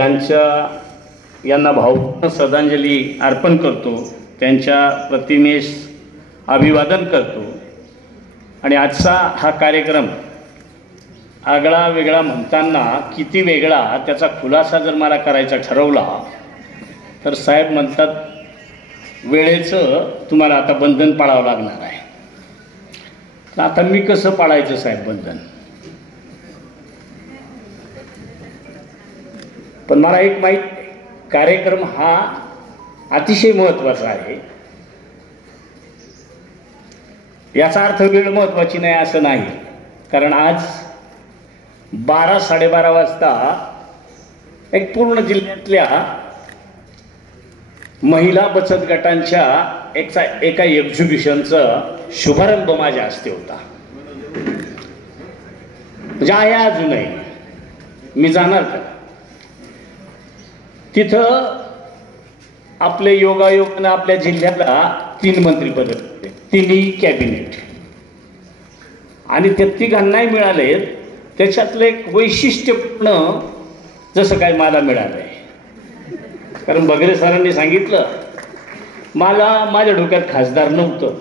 यांना भावपूर्ण श्रद्धांजली अर्पण करतो, त्यांच्या प्रतिमेस अभिवादन करतो। आणि आजचा हा कार्यक्रम आगळा वेगळा म्हणताना किती वेगळा त्याचा खुलासा जर मला करायचा ठरवला तर साहेब म्हणतात वेळेचं तुम्हाला आता बंधन पाळावं लागणार आहे। तर आता मी कसं पाळायचं साहेब बंधन? पण मला एक माहीत, कार्यक्रम हा अतिशय महत्त्वाचा आहे। याचा अर्थ वेळ महत्त्वाची नाही असं नाही, कारण आज 12-12:30 वाजता एक पूर्ण जिल्ह्यातल्या महिला बचत गटांच्या एका एक्झिबिशनचा शुभारंभ माझ्या हस्ते होता। म्हणजे आहे अजूनही, मी जाणार का? तिथं आपले योगायोगानं आपल्या जिल्ह्याला 3 मंत्रिपद, 3ही कॅबिनेट, आणि ते तिघांनाही मिळाले। त्याच्यातलं एक वैशिष्ट्यपूर्ण जसं काय मला मिळालंय, कारण बगरे सरांनी सांगितलं, मला माझ्या डोक्यात खासदार नव्हतं,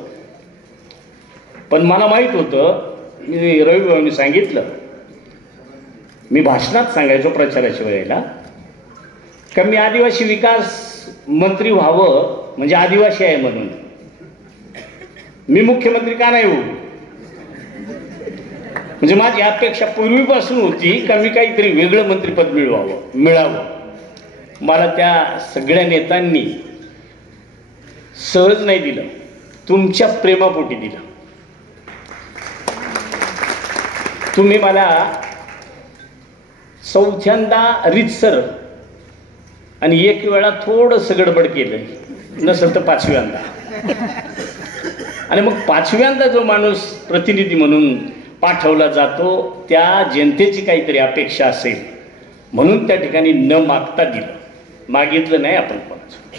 पण मला माहीत होतं, मी रविभाऊंनी सांगितलं, मी भाषणात सांगायचो प्रचाराच्या वेळेला, का मी आदिवासी विकास मंत्री व्हावं, म्हणजे आदिवासी आहे म्हणून। मी मुख्यमंत्री का नाही होऊ? म्हणजे माझी अपेक्षा पूर्वीपासून होती का मी काहीतरी वेगळं मंत्रिपद मिळावं। मला त्या सगळ्या नेत्यांनी सहज नाही दिलं, तुमच्या प्रेमापोटी दिलं। तुम्ही मला चौथ्यांदा रीतसर आणि एक वेळा थोडंसं गडबड केलं, नसेल तर 5व्यांदा, आणि मग 5व्यांदा जो माणूस प्रतिनिधी म्हणून पाठवला जातो त्या जनतेची काहीतरी अपेक्षा असेल म्हणून त्या ठिकाणी न मागता दिलं, मागितलं नाही आपण कोणाचं।